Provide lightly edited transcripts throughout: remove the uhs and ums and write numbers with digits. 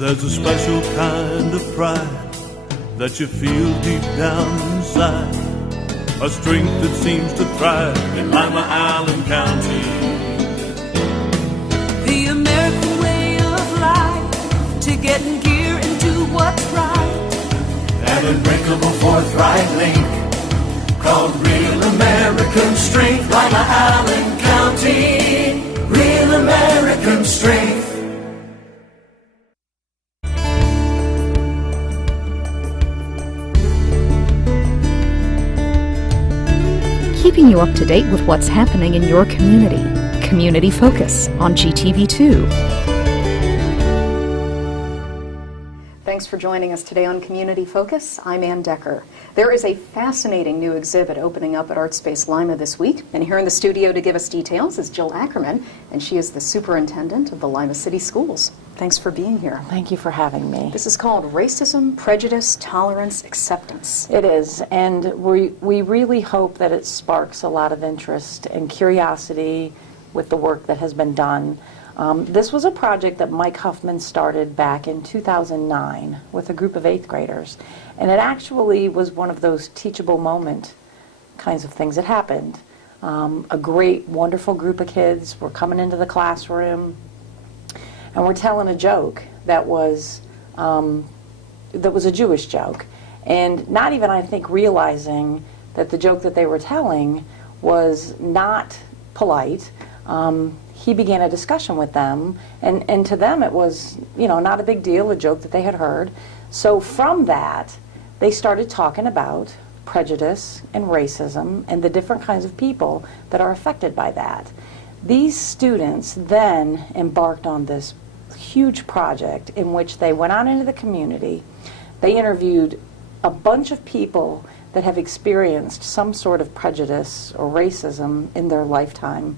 There's a special kind of pride that you feel deep down inside, a strength that seems to thrive in Lima, Allen County. The American way of life, to get in gear and do what's right. An unbreakable forthright link called real American strength. Lima, Allen County, real American strength. Keeping you up to date with what's happening in your community. Community Focus on GTV2. Thanks for joining us today on Community Focus. I'm Ann Decker. There is a fascinating new exhibit opening up at ArtSpace Lima this week. And here in the studio to give us details is Jill Ackerman, and she is the Superintendent of the Lima City Schools. Thanks for being here. Thank you for having me. This is called Racism, Prejudice, Tolerance, Acceptance. It is, and we really hope that it sparks a lot of interest and curiosity with the work that has been done. This was a project that Mike Huffman started back in 2009 with a group of 8th graders, and it actually was one of those teachable moment kinds of things that happened. A great, wonderful group of kids were coming into the classroom, and we're telling a joke that was a Jewish joke, and not even, I think, realizing that the joke that they were telling was not polite. He began a discussion with them, and to them it was, not a big deal, a joke that they had heard. So from that, they started talking about prejudice and racism and the different kinds of people that are affected by that. These students then embarked on this huge project in which they went out into the community. They interviewed a bunch of people that have experienced some sort of prejudice or racism in their lifetime,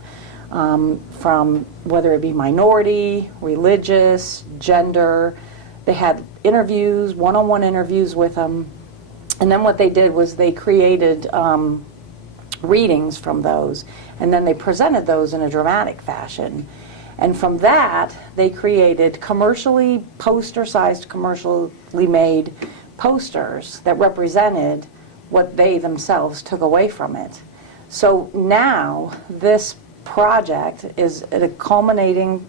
from whether it be minority, religious, gender. They had interviews, one-on-one interviews with them, and then what they did was they created readings from those, and then they presented those in a dramatic fashion. And from that, they created commercially poster-sized, commercially made posters that represented what they themselves took away from it. So now this project is at a culminating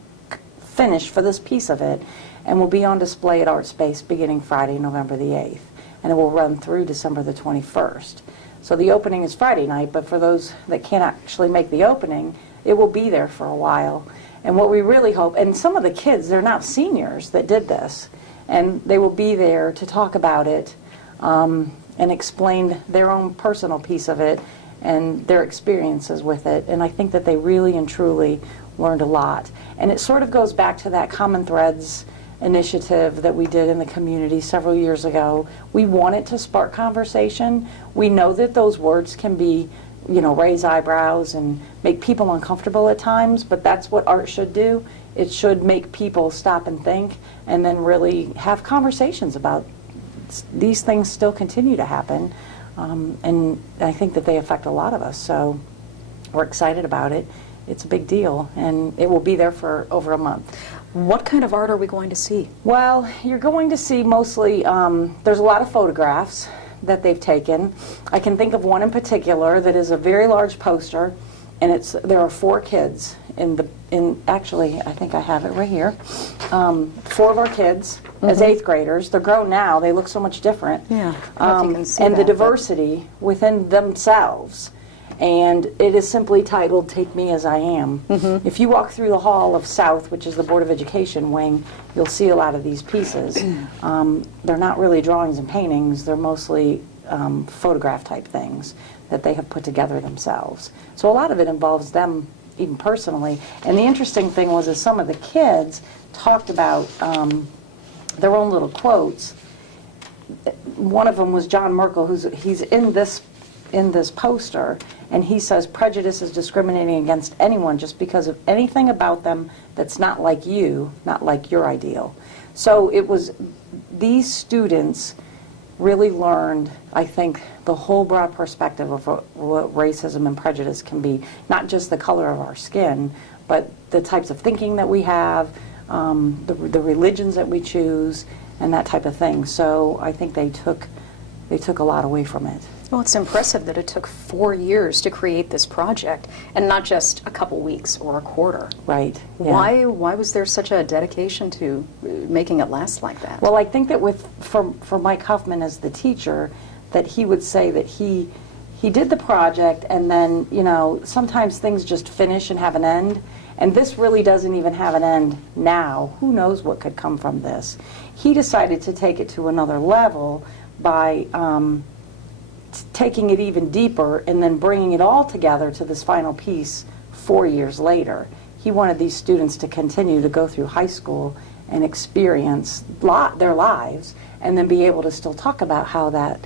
finish for this piece of it, and will be on display at ArtSpace beginning Friday, November the 8th, and it will run through December the 21st. So the opening is Friday night, but for those that can't actually make the opening, it will be there for a while. And what we really hope, and some of the kids, they're now seniors that did this, and they will be there to talk about it and explain their own personal piece of it and their experiences with it. And I think that they really and truly learned a lot. And it sort of goes back to that Common Threads initiative that we did in the community several years ago. We wanted to spark conversation. We know that those words can be, raise eyebrows and make people uncomfortable at times, but that's what art should do. It should make people stop and think, and then really have conversations about these things still continue to happen. And I think that they affect a lot of us, so we're excited about it. It's a big deal, and it will be there for over a month. What kind of art are we going to see? Well, you're going to see mostly, there's a lot of photographs that they've taken. I can think of one in particular that is a very large poster, and there are 4 kids actually, I think I have it right here. 4 of our kids as 8th graders. They're grown now. They look so much different. Yeah, I don't know if you can see and that, the diversity within themselves. And it is simply titled Take Me As I Am. If you walk through the hall of South, which is the Board of Education wing, you'll see a lot of these pieces. They're not really drawings and paintings. They're mostly photograph type things that they have put together themselves. So a lot of it involves them even personally. And the interesting thing was that some of the kids talked about their own little quotes. One of them was John Merkel, he's in this poster, and he says prejudice is discriminating against anyone just because of anything about them that's not like you, not like your ideal. So it was, these students really learned, I think, the whole broad perspective of what racism and prejudice can be. Not just the color of our skin, but the types of thinking that we have, the religions that we choose, and that type of thing. So I think they took a lot away from it. Well, it's impressive that it took 4 years to create this project and not just a couple weeks or a quarter. Right. Yeah. Why was there such a dedication to making it last like that? Well, I think that for Mike Huffman as the teacher, that he would say that he did the project, and then, you know, sometimes things just finish and have an end, and this really doesn't even have an end now. Who knows what could come from this? He decided to take it to another level by taking it even deeper and then bringing it all together to this final piece 4 years later. He wanted these students to continue to go through high school and experience their lives, and then be able to still talk about how that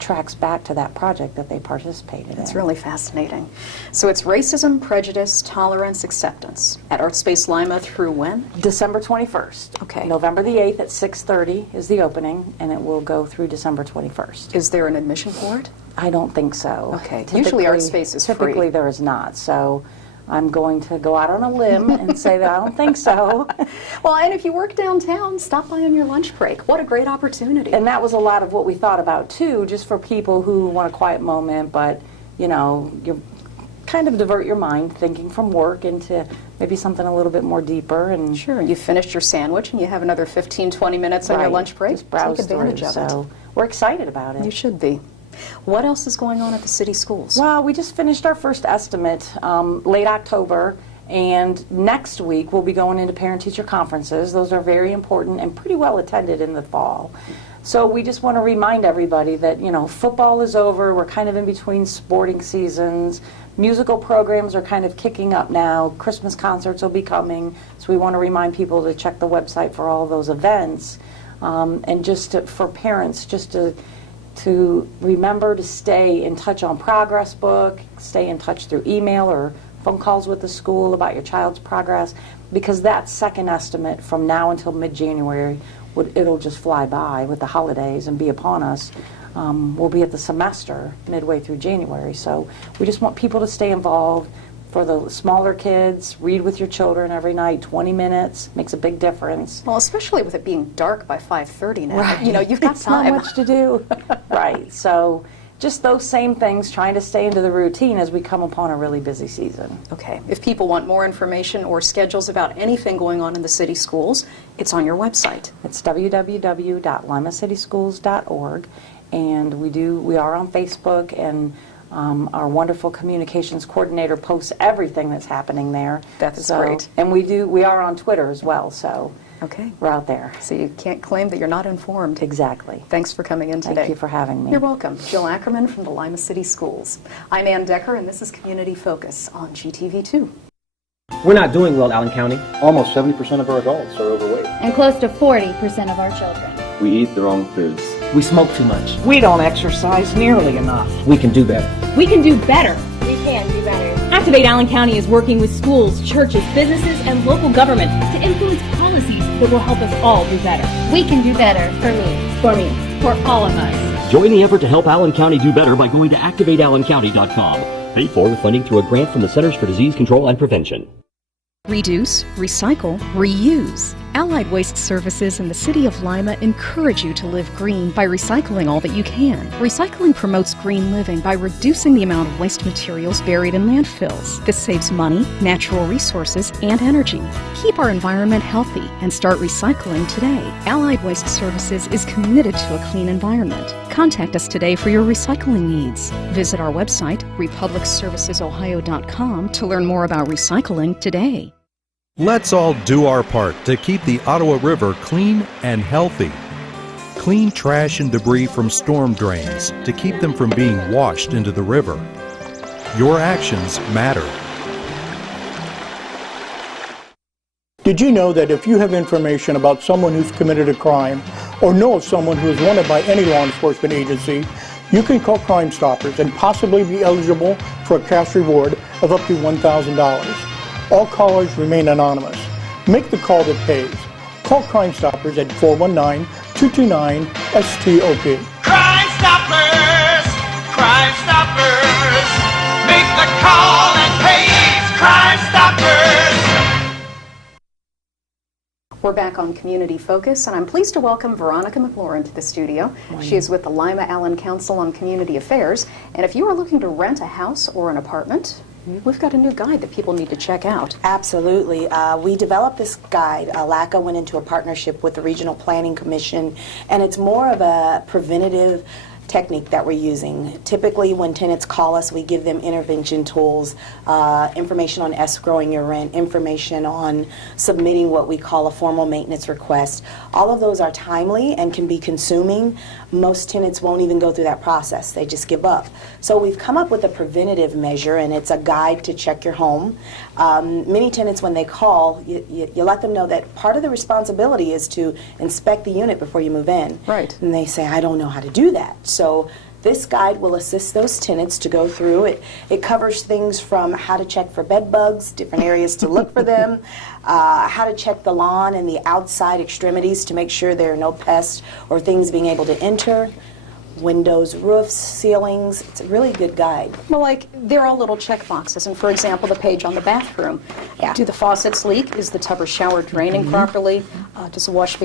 tracks back to that project that they participated in. It's really fascinating. So it's racism, prejudice, tolerance, acceptance at ArtSpace Lima through when? December 21st. Okay. November the 8th at 6:30 is the opening, and it will go through December 21st. Is there an admission for it? I don't think so. Okay. Usually ArtSpace is free. Typically there is not, so I'm going to go out on a limb and say that I don't think so. Well, and if you work downtown, stop by on your lunch break. What a great opportunity. And that was a lot of what we thought about too, just for people who want a quiet moment, but you know, you kind of divert your mind thinking from work into maybe something a little bit more deeper. And sure, you finished your sandwich and you have another 15, 20 minutes on your lunch break. Just browse Take advantage through. of it. So we're excited about it. You should be. What else is going on at the city schools? Well, we just finished our first estimate late October, and next week we'll be going into parent-teacher conferences. Those are very important and pretty well attended in the fall. So we just want to remind everybody that, you know, football is over. We're kind of in between sporting seasons. Musical programs are kind of kicking up now. Christmas concerts will be coming. So we want to remind people to check the website for all those events. And just for parents, just to remember to stay in touch on Progress Book, stay in touch through email or phone calls with the school about your child's progress, because that second estimate from now until mid-January, it'll just fly by with the holidays and be upon us. We'll be at the semester midway through January, so we just want people to stay involved. For the smaller kids, read with your children every night, 20 minutes, makes a big difference. Well, especially with it being dark by 5:30 now. Right. You know, you've got It's time. not much to do. Right. So just those same things, trying to stay into the routine as we come upon a really busy season. Okay. If people want more information or schedules about anything going on in the city schools, it's on your website. It's www.limacitysschools.org, and we are on Facebook, and our wonderful communications coordinator posts everything that's happening there. That's great. And we are on Twitter as well, so Okay. we're out there. So you can't claim that you're not informed. Exactly. Thanks for coming in today. Thank you for having me. You're welcome. Jill Ackerman from the Lima City Schools. I'm Ann Decker, and this is Community Focus on GTV2. We're not doing well, Allen County. Almost 70% of our adults are overweight. And close to 40% of our children. We eat the wrong foods. We smoke too much. We don't exercise nearly enough. We can do better. We can do better. We can do better. Activate Allen County is working with schools, churches, businesses, and local government to influence policies that will help us all do better. We can do better for me. For me. For all of us. Join the effort to help Allen County do better by going to activateallencounty.com. Paid for with funding through a grant from the Centers for Disease Control and Prevention. Reduce, recycle, reuse. Allied Waste Services in the City of Lima encourage you to live green by recycling all that you can. Recycling promotes green living by reducing the amount of waste materials buried in landfills. This saves money, natural resources, and energy. Keep our environment healthy and start recycling today. Allied Waste Services is committed to a clean environment. Contact us today for your recycling needs. Visit our website, republicservicesohio.com, to learn more about recycling today. Let's all do our part to keep the Ottawa River clean and healthy. Clean trash and debris from storm drains to keep them from being washed into the river. Your actions matter. Did you know that if you have information about someone who's committed a crime or know of someone who is wanted by any law enforcement agency, you can call Crime Stoppers and possibly be eligible for a cash reward of up to $1,000. All callers remain anonymous. Make the call that pays. Call Crime Stoppers at 419-229-STOP. Crime Stoppers! Crime Stoppers! Make the call that pays! Crime Stoppers! We're back on Community Focus, and I'm pleased to welcome Veronica McLauren to the studio. She is with the Lima-Allen Council on Community Affairs, and if you are looking to rent a house or an apartment, we've got a new guide that people need to check out. Absolutely. We developed this guide. LACCA went into a partnership with the Regional Planning Commission, and it's more of a preventative technique that we're using. Typically, when tenants call us, we give them intervention tools, information on escrowing your rent, information on submitting what we call a formal maintenance request. All of those are timely and can be consuming. Most tenants won't even go through that process. They just give up. So we've come up with a preventative measure, and it's a guide to check your home. Many tenants, when they call, you let them know that part of the responsibility is to inspect the unit before you move in. Right. And they say, I don't know how to do that. So this guide will assist those tenants to go through it. It covers things from how to check for bed bugs, different areas to look for them, how to check the lawn and the outside extremities to make sure there are no pests or things being able to enter. Windows, roofs, ceilings. It's a really good guide. Well, like, they're all little check boxes, and for example, the page on the bathroom. Yeah. Do the faucets leak? Is the tub or shower draining properly? Does the wash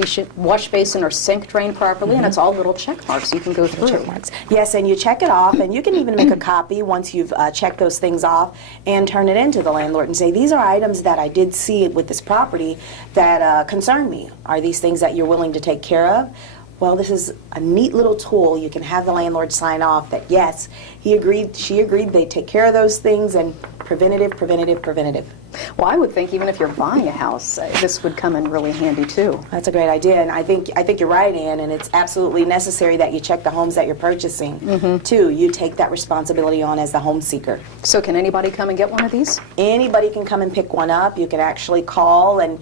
basin or sink drain properly? And it's all little check marks you can go through. Check marks. Yes, and you check it off, and you can even make a copy once you've checked those things off and turn it into the landlord and say, these are items that I did see with this property that concern me. Are these things that you're willing to take care of? Well, this is a neat little tool. You can have the landlord sign off that, yes, he agreed, she agreed, they take care of those things, and preventative, preventative, preventative. Well, I would think even if you're buying a house, this would come in really handy too. That's a great idea, and I think you're right, Ann, and it's absolutely necessary that you check the homes that you're purchasing, too. You take that responsibility on as the home seeker. So can anybody come and get one of these? Anybody can come and pick one up. You can actually call, and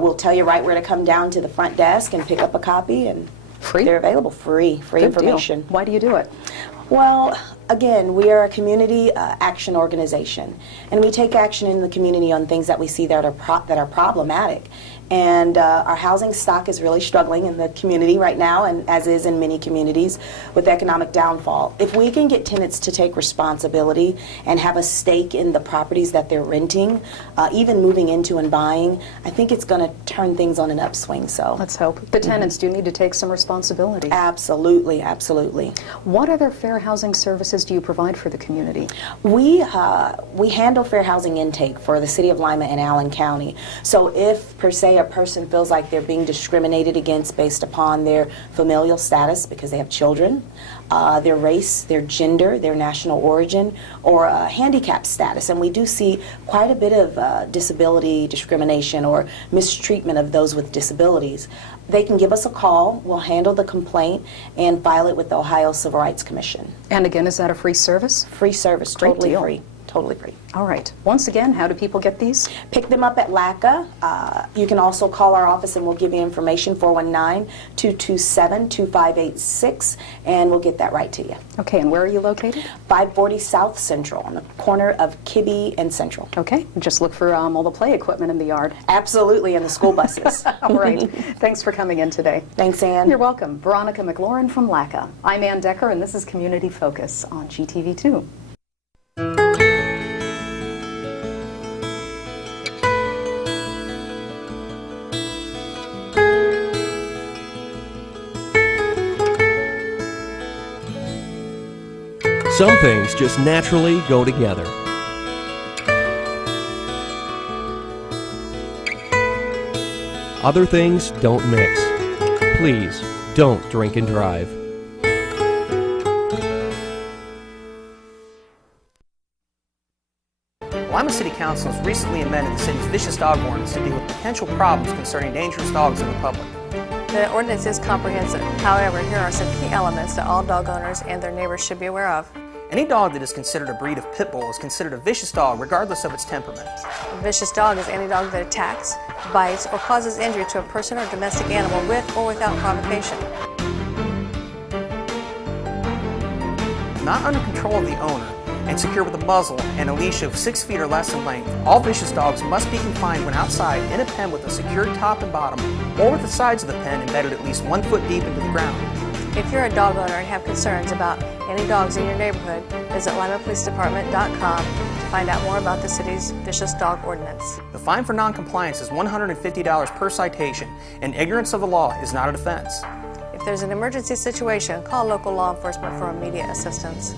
we'll tell you right where to come down to the front desk and pick up a copy, and free? They're available free Good information. Deal. Why do you do it? Well, again, we are a community action organization, and we take action in the community on things that we see that are problematic. And our housing stock is really struggling in the community right now, and as is in many communities, with economic downfall. If we can get tenants to take responsibility and have a stake in the properties that they're renting, even moving into and buying, I think it's going to turn things on an upswing. So let's hope. The tenants do need to take some responsibility. Absolutely, absolutely. What other fair housing services do you provide for the community? We handle fair housing intake for the city of Lima and Allen County. So if, per se, a person feels like they're being discriminated against based upon their familial status because they have children, their race, their gender, their national origin, or handicap status, and we do see quite a bit of disability discrimination or mistreatment of those with disabilities, they can give us a call. We'll handle the complaint and file it with the Ohio Civil Rights Commission. And again, is that a free service? Free service, totally free. Totally free. All right. Once again, how do people get these? Pick them up at LACCA. You can also call our office and we'll give you information, 419-227-2586, and we'll get that right to you. Okay, and where are you located? 540 South Central, on the corner of Kibbe and Central. Okay, just look for all the play equipment in the yard. Absolutely, and the school buses. All right. Thanks for coming in today. Thanks, Ann. You're welcome. Veronica McLauren from LACCA. I'm Ann Decker, and this is Community Focus on GTV2. Some things just naturally go together. Other things don't mix. Please, don't drink and drive. Lima City Council has recently amended the city's vicious dog ordinance to deal with potential problems concerning dangerous dogs in the public. The ordinance is comprehensive. However, here are some key elements that all dog owners and their neighbors should be aware of. Any dog that is considered a breed of pit bull is considered a vicious dog regardless of its temperament. A vicious dog is any dog that attacks, bites, or causes injury to a person or domestic animal with or without provocation. Not under control of the owner and secure with a muzzle and a leash of 6 feet or less in length, all vicious dogs must be confined when outside in a pen with a secured top and bottom, or with the sides of the pen embedded at least 1 foot deep into the ground. If you're a dog owner and have concerns about any dogs in your neighborhood, visit limapolicedepartment.com to Find out more about the city's vicious dog ordinance. The fine for non-compliance is $150 per citation, and ignorance of the law is not a defense. If there's an emergency situation, call local law enforcement for immediate assistance.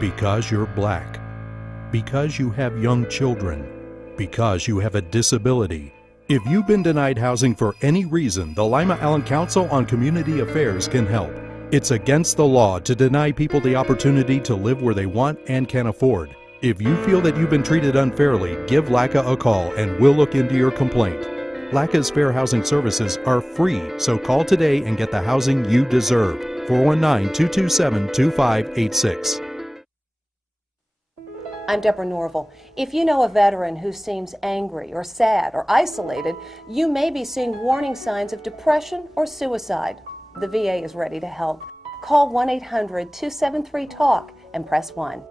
Because you're black, because you have young children, because you have a disability. If you've been denied housing for any reason, the Lima Allen Council on Community Affairs can help. It's against the law to deny people the opportunity to live where they want and can afford. If you feel that you've been treated unfairly, give LACCA a call and we'll look into your complaint. LACCA's fair housing services are free, so call today and get the housing you deserve. 419-227-2586. I'm Deborah Norval. If you know a veteran who seems angry or sad or isolated, you may be seeing warning signs of depression or suicide. The VA is ready to help. Call 1-800-273-TALK and press 1.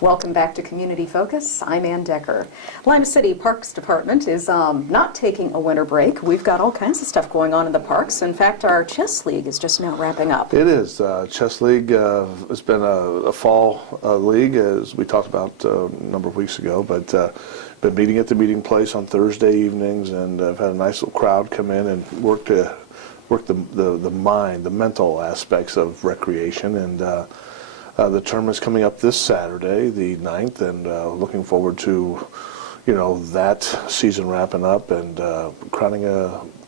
Welcome back to Community Focus. I'm Ann Decker. Lima City Parks Department is not taking a winter break. We've got all kinds of stuff going on in the parks. In fact, our chess league is just now wrapping up. It is. Chess league has been a fall league, as we talked about a number of weeks ago, but been meeting at the meeting place on Thursday evenings, and I've had a nice little crowd come in and work the mind, the mental aspects of recreation, and the tournament's coming up this Saturday, the 9th, and looking forward to, that season wrapping up and crowning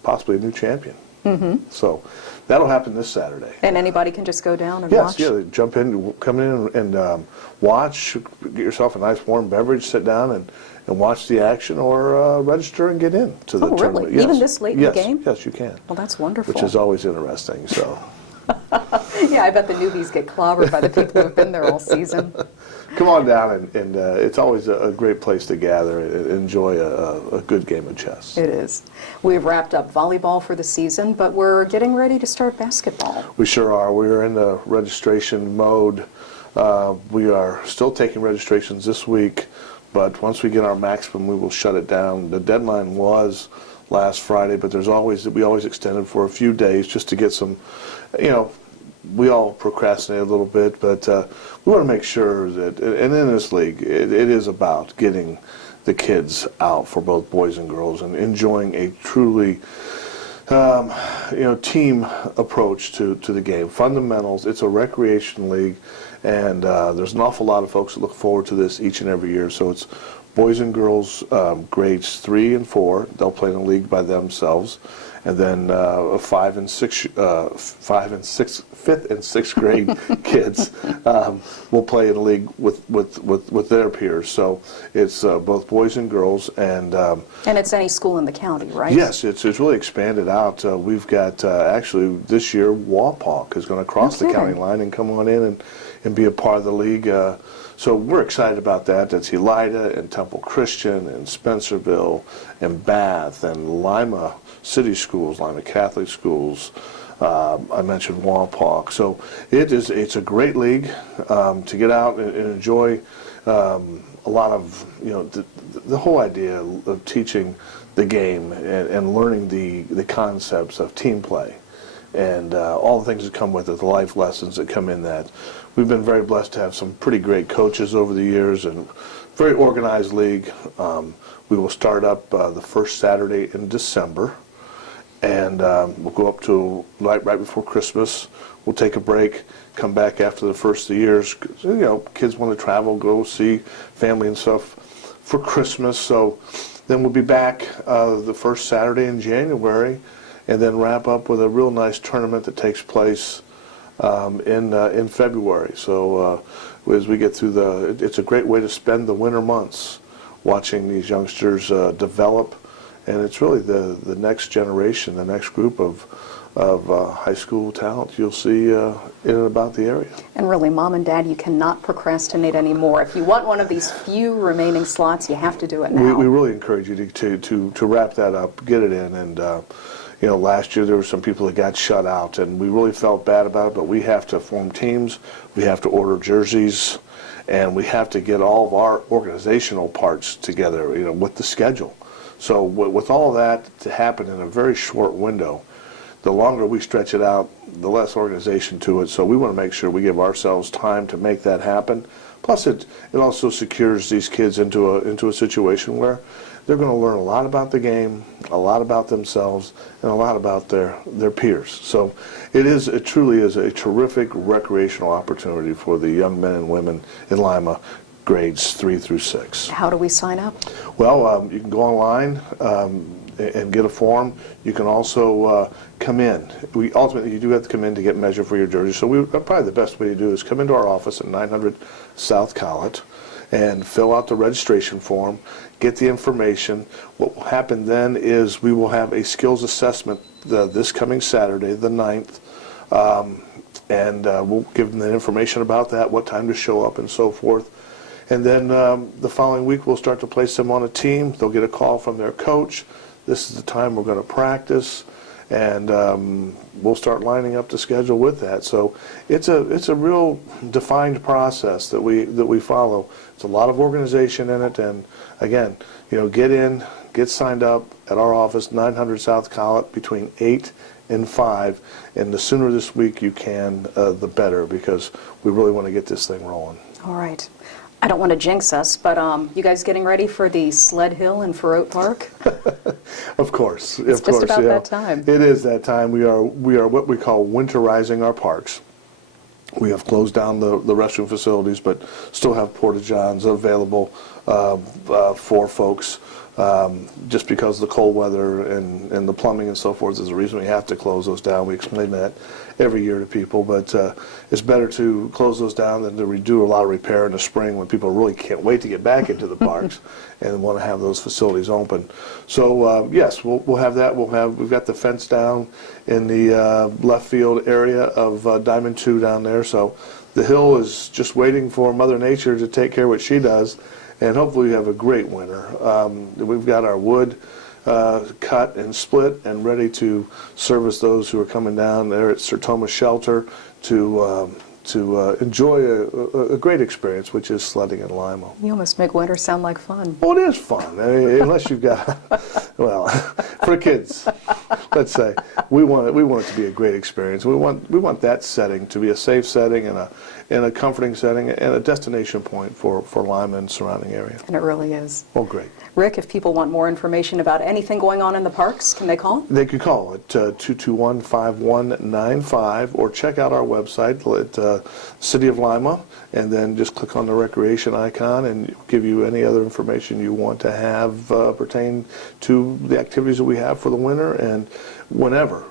possibly a new champion. Mm-hmm. So that'll happen this Saturday. And anybody can just go down and watch? Yes, yeah, jump in, come in and watch, get yourself a nice warm beverage, sit down and watch the action, or register and get in to the tournament. Really? Yes. Even this late in the game? Yes, you can. Well, that's wonderful. Which is always interesting, so... Yeah, I bet the newbies get clobbered by the people who've been there all season. Come on down, and it's always a great place to gather and enjoy a good game of chess. It is. We've wrapped up volleyball for the season, but we're getting ready to start basketball. We sure are. We're in the registration mode. We are still taking registrations this week, but once we get our maximum, we will shut it down. The deadline was last Friday, but we always extended for a few days just to get some, we all procrastinate a little bit, but we want to make sure that, and in this league, it is about getting the kids out for both boys and girls and enjoying a truly, team approach to the game. Fundamentals, it's a recreation league, and there's an awful lot of folks that look forward to this each and every year, so it's boys and girls, grades 3 and 4, they'll play in a league by themselves, and then 5th and 6th grade kids will play in a league with their peers. So it's both boys and girls, and it's any school in the county, right? Yes, it's really expanded out. We've got actually this year Wapak is going to cross the county line and come on in and be a part of the league. So we're excited about that. That's Elida and Temple Christian and Spencerville and Bath and Lima City Schools, Lima Catholic Schools. I mentioned Wapak. So it's a great league to get out and enjoy a lot of, the whole idea of teaching the game and learning the concepts of team play and all the things that come with it, the life lessons that come in that. We've been very blessed to have some pretty great coaches over the years and very organized league. We will start up the first Saturday in December, and we'll go up to right before Christmas. We'll take a break, come back after the first of the years. Kids want to travel, go see family and stuff for Christmas. So then we'll be back the first Saturday in January, and then wrap up with a real nice tournament that takes place in February. So as we get through it's a great way to spend the winter months watching these youngsters develop, and it's really the next generation, the next group of high school talent you'll see in and about the area. And really, Mom and Dad, you cannot procrastinate anymore. If you want one of these few remaining slots, you have to do it now. We really encourage you to wrap that up, get it in, and last year there were some people that got shut out, and we really felt bad about it, but we have to form teams, we have to order jerseys, and we have to get all of our organizational parts together, with the schedule. So with all of that to happen in a very short window, the longer we stretch it out, the less organization to it. So we want to make sure we give ourselves time to make that happen. Plus, it also secures these kids into a situation where they're going to learn a lot about the game, a lot about themselves, and a lot about their peers. So it truly is a terrific recreational opportunity for the young men and women in Lima, grades 3 through 6. How do we sign up? Well, you can go online and get a form. You can also come in. Ultimately, you do have to come in to get measured for your jersey. So probably the best way to do is come into our office at 900 South College and fill out the registration form, get the information. What will happen then is we will have a skills assessment this coming Saturday, the 9th, and we'll give them the information about that, what time to show up and so forth. And then the following week we'll start to place them on a team. They'll get a call from their coach. This is the time we're going to practice, and we'll start lining up the schedule with that. So it's a real defined process that we follow. It's a lot of organization in it, and again, get in, get signed up at our office, 900 South College, between 8 and 5, and the sooner this week you can, the better, because we really want to get this thing rolling. All right. I don't want to jinx us, but you guys getting ready for the sled hill in Farote Park? Of course. It's just about that time. It is that time. We are what we call winterizing our parks. We have closed down the restroom facilities, but still have porta-johns available for folks. Just because of the cold weather and the plumbing and so forth is the reason we have to close those down. We explain that every year to people, but it's better to close those down than to redo a lot of repair in the spring when people really can't wait to get back into the parks and want to have those facilities open. So yes, we'll have that. We've got the fence down in the left field area of Diamond 2 down there. So the hill is just waiting for Mother Nature to take care of what she does, and hopefully we have a great winter. We've got our wood cut and split and ready to service those who are coming down there at Sir Thomas Shelter to enjoy a great experience, which is sledding in Lima. You almost make winter sound like fun. Well, it is fun. I mean, unless you've got, well, for kids, let's say, we want it to be a great experience. We want that setting to be a safe setting and a comforting setting and a destination point for Lima and surrounding area. And it really is. Well, great. Rick, if people want more information about anything going on in the parks, can they call? They could call at 221-5195 or check out our website at City of Lima, and then just click on the recreation icon and give you any other information you want to have pertain to the activities that we have for the winter. And whenever,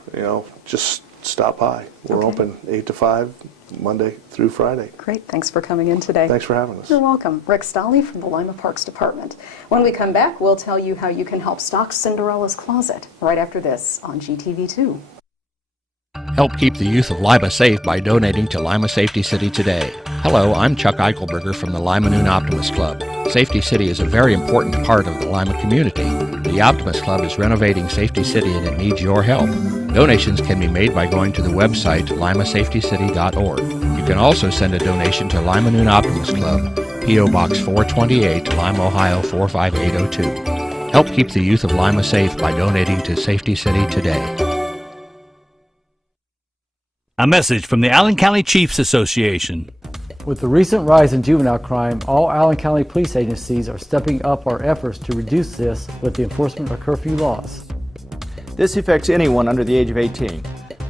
just stop by. We're open 8 to 5, Monday through Friday. Great. Thanks for coming in today. Thanks for having us. You're welcome. Rick Stolle from the Lima Parks Department. When we come back, we'll tell you how you can help stock Cinderella's closet right after this on GTV2. Help keep the youth of Lima safe by donating to Lima Safety City today. Hello, I'm Chuck Eichelberger from the Lima Noon Optimist Club. Safety City is a very important part of the Lima community. The Optimist Club is renovating Safety City and it needs your help. Donations can be made by going to the website limasafetycity.org. You can also send a donation to Lima Noon Optimist Club, P.O. Box 428, Lima, Ohio 45802. Help keep the youth of Lima safe by donating to Safety City today. A message from the Allen County Chiefs Association. With the recent rise in juvenile crime, all Allen County police agencies are stepping up our efforts to reduce this with the enforcement of curfew laws. This affects anyone under the age of 18.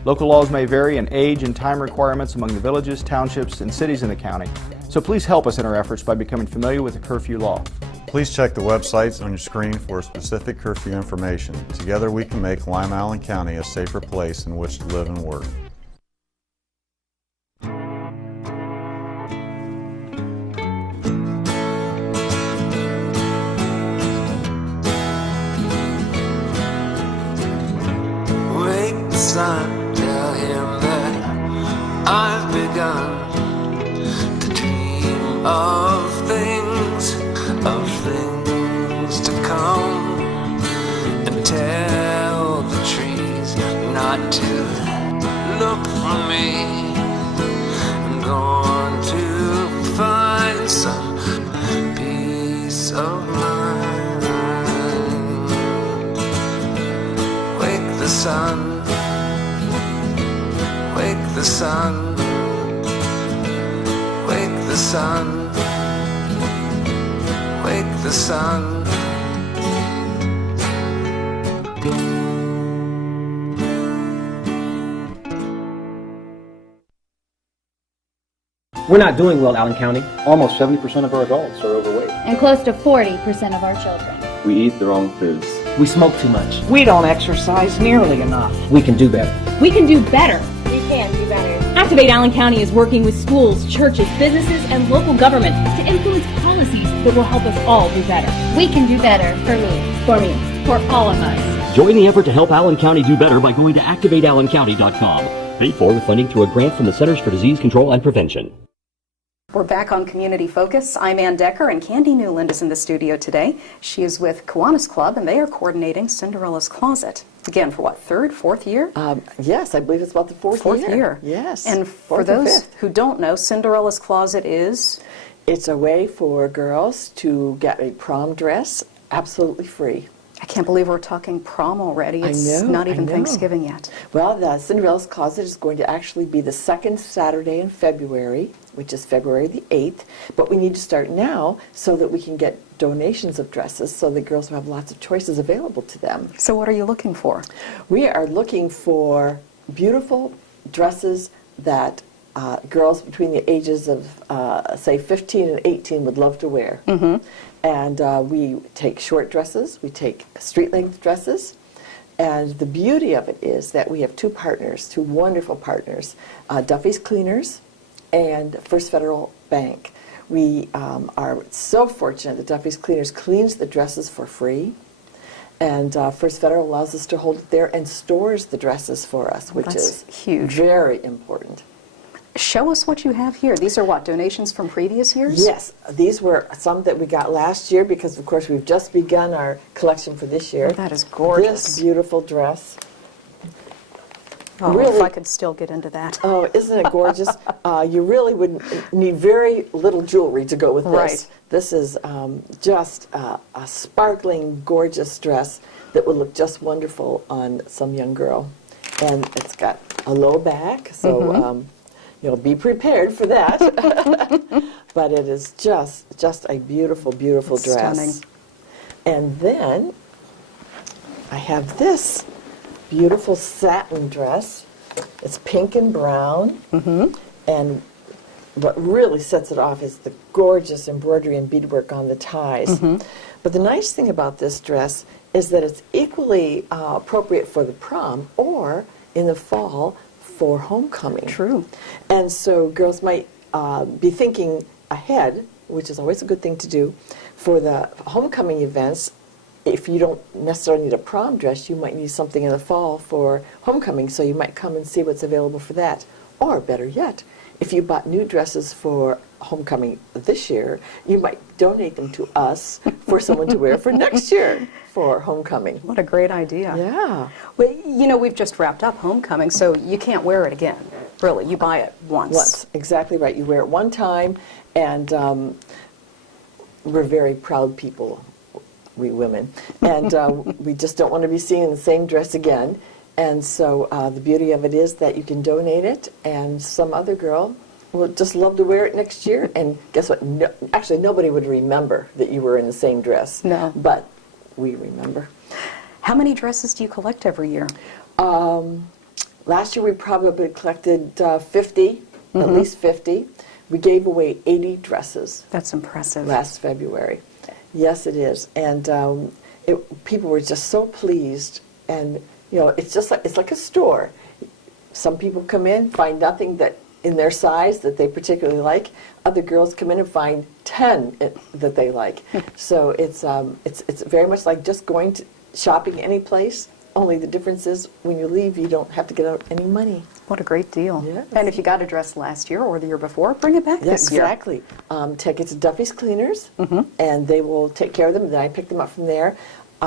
Local laws may vary in age and time requirements among the villages, townships, and cities in the county, so please help us in our efforts by becoming familiar with the curfew law. Please check the websites on your screen for specific curfew information. Together we can make Lima Allen County a safer place in which to live and work. Son, tell him that I've begun to dream of things to come, and tell the trees not to look for me. I'm going to find some peace of mind. Wake the sun the sun, wake the sun. We're not doing well, Allen County. Almost 70% of our adults are overweight. And close to 40% of our children. We eat the wrong foods. We smoke too much. We don't exercise nearly enough. We can do better. We can do better. We can do better. Activate Allen County is working with schools, churches, businesses, and local government to influence policies that will help us all do better. We can do better for me. For me. For all of us. Join the effort to help Allen County do better by going to activateallencounty.com. Paid for with funding through a grant from the Centers for Disease Control and Prevention. We're back on Community Focus. I'm Ann Decker, and Candy Newland is in the studio today. She is with Kiwanis Club, and they are coordinating Cinderella's Closet. Again, for what, third, fourth year? Yes, I believe it's about the fourth year. Yes. And for those who don't know, Cinderella's Closet is? It's a way for girls to get a prom dress absolutely free. I can't believe we're talking prom already. It's I know, not even I know. Thanksgiving yet. Well, the Cinderella's Closet is going to actually be the second Saturday in February, which is February the 8th. But we need to start now so that we can get donations of dresses so that girls will have lots of choices available to them. So what are you looking for? We are looking for beautiful dresses that girls between the ages of, say, 15 and 18 would love to wear. Mm-hmm. And we take short dresses, we take street-length dresses, and the beauty of it is that we have two partners, two wonderful partners, Duffy's Cleaners and First Federal Bank. We are so fortunate that Duffy's Cleaners cleans the dresses for free, and First Federal allows us to hold it there and stores the dresses for us, which is huge. Very important. Show us what you have here. These are what, donations from previous years? Yes, these were some that we got last year because, of course, we've just begun our collection for this year. Oh, that is gorgeous. This beautiful dress. Oh, really, if I could still get into that. Oh, isn't it gorgeous? You really would need very little jewelry to go with this. Right. This is just a sparkling, gorgeous dress that would look just wonderful on some young girl. And it's got a low back, so be prepared for that. But it is just a beautiful, beautiful dress. Stunning. And then I have this beautiful satin dress. It's pink and brown. And what really sets it off is the gorgeous embroidery and beadwork on the ties. But the nice thing about this dress is that it's equally appropriate for the prom or in the fall for homecoming. True. And so girls might be thinking ahead, which is always a good thing to do, for the homecoming events. If you don't necessarily need a prom dress, you might need something in the fall for homecoming, so you might come and see what's available for that. Or better yet, if you bought new dresses for homecoming this year, you might donate them to us for someone to wear for next year for homecoming. What a great idea. Yeah. Well, you know, we've just wrapped up homecoming, so you can't wear it again. Really, you buy it once. Once, exactly right. You wear it one time, and we're very proud people, we women, and we just don't want to be seen in the same dress again. And so the beauty of it is that you can donate it, and some other girl will just love to wear it next year. And guess what? Actually, nobody would remember that you were in the same dress. No. But we remember. How many dresses do you collect every year? Last year we probably collected 50, at least 50. We gave away 80 dresses. That's impressive. Last February. Yes, it is. And people were just so pleased. And you know, it's just like a store. Some people come in, find nothing that in their size that they particularly like. Other girls come in and find 10 that they like. So it's very much like just going to shopping any place. Only the difference is when you leave, you don't have to get out any money. What a great deal. Yes. And if you got a dress last year or the year before, bring it back this year. Exactly. Take it to Duffy's Cleaners, and they will take care of them, and then I pick them up from there.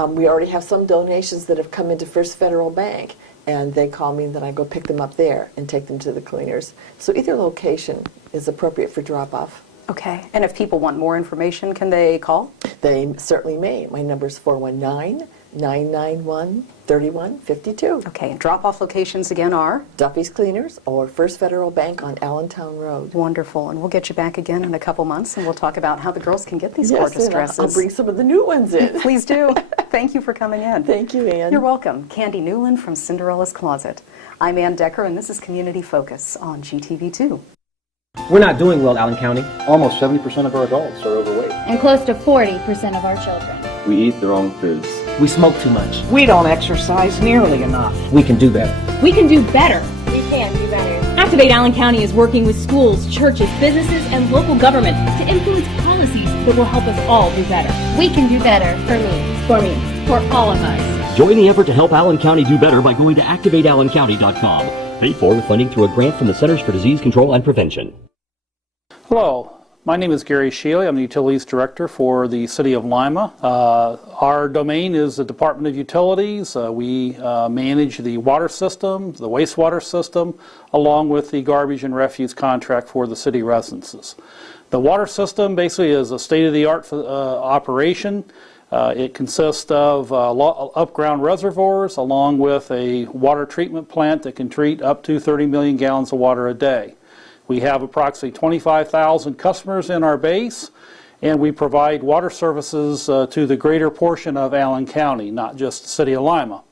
We already have some donations that have come into First Federal Bank, and they call me, and then I go pick them up there and take them to the cleaners. So either location is appropriate for drop-off. Okay. And if people want more information, can they call? They certainly may. My number is 419 991-3152. Okay, and drop-off locations again are? Duffy's Cleaners or First Federal Bank on Allentown Road. Wonderful, and we'll get you back again in a couple months, and we'll talk about how the girls can get these gorgeous dresses. I'll bring some of the new ones in. Please do. Thank you for coming in. Thank you, Ann. You're welcome. Candy Newland from Cinderella's Closet. I'm Ann Decker, and this is Community Focus on GTV2. We're not doing well, Allen County. Almost 70% of our adults are overweight. And close to 40% of our children. We eat the wrong foods. We smoke too much. We don't exercise nearly enough. We can do better. We can do better. We can do better. Activate Allen County is working with schools, churches, businesses, and local government to influence policies that will help us all do better. We can do better for me. For me. For all of us. Join the effort to help Allen County do better by going to activateallencounty.com. Paid for with funding through a grant from the Centers for Disease Control and Prevention. Hello, my name is Gary Shealy. I'm the Utilities Director for the City of Lima. Our domain is the Department of Utilities. We manage the water system, the wastewater system, along with the garbage and refuse contract for the city residences. The water system basically is a state-of-the-art operation. It consists of up-ground reservoirs along with a water treatment plant that can treat up to 30 million gallons of water a day. We have approximately 25,000 customers in our base, and we provide water services to the greater portion of Allen County, not just the City of Lima.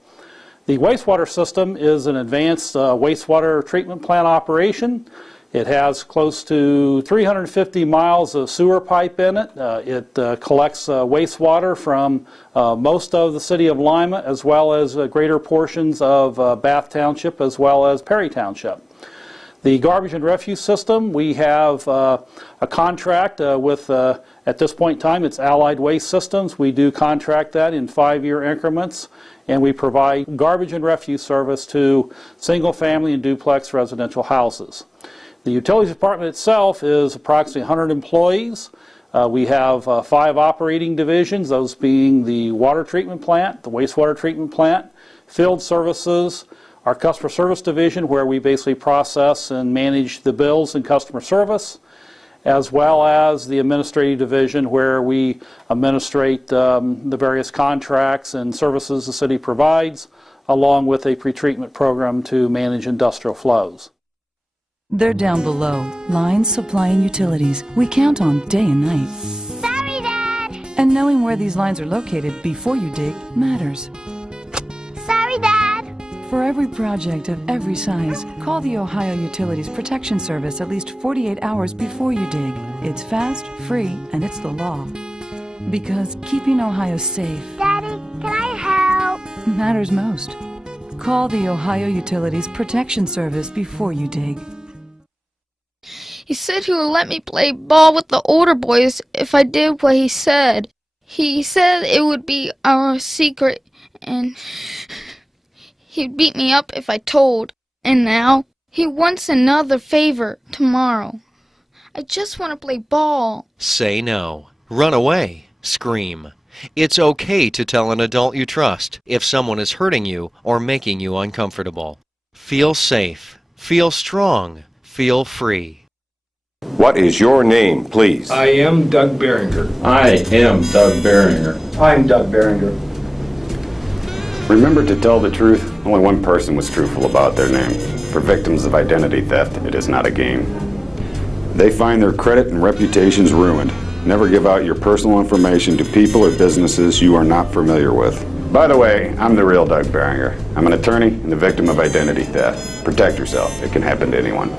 The wastewater system is an advanced wastewater treatment plant operation. It has close to 350 miles of sewer pipe in it. It collects wastewater from most of the City of Lima, as well as greater portions of Bath Township, as well as Perry Township. The garbage and refuse system, we have a contract with, at this point in time, it's Allied Waste Systems. We do contract that in 5-year increments, and we provide garbage and refuse service to single-family and duplex residential houses. The Utilities Department itself is approximately 100 employees. We have 5 operating divisions, those being the water treatment plant, the wastewater treatment plant, field services, our customer service division, where we basically process and manage the bills and customer service, as well as the administrative division, where we administrate the various contracts and services the city provides, along with a pretreatment program to manage industrial flows. They're down below. Lines, supply, and utilities we count on day and night. Sorry, Dad! And knowing where these lines are located before you dig matters. Sorry, Dad! For every project of every size, call the Ohio Utilities Protection Service at least 48 hours before you dig. It's fast, free, and it's the law. Because keeping Ohio safe, Daddy, can I help? matters most. Call the Ohio Utilities Protection Service before you dig. He said he would let me play ball with the older boys if I did what he said. He said it would be our secret, and he'd beat me up if I told. And now, he wants another favor tomorrow. I just want to play ball. Say no. Run away. Scream. It's okay to tell an adult you trust if someone is hurting you or making you uncomfortable. Feel safe. Feel strong. Feel free. What is your name, please? I am Doug Behringer. I am Doug Behringer. I'm Doug Behringer. Remember to tell the truth. Only one person was truthful about their name. For victims of identity theft, it is not a game. They find their credit and reputations ruined. Never give out your personal information to people or businesses you are not familiar with. By the way, I'm the real Doug Behringer. I'm an attorney and the victim of identity theft. Protect yourself. It can happen to anyone.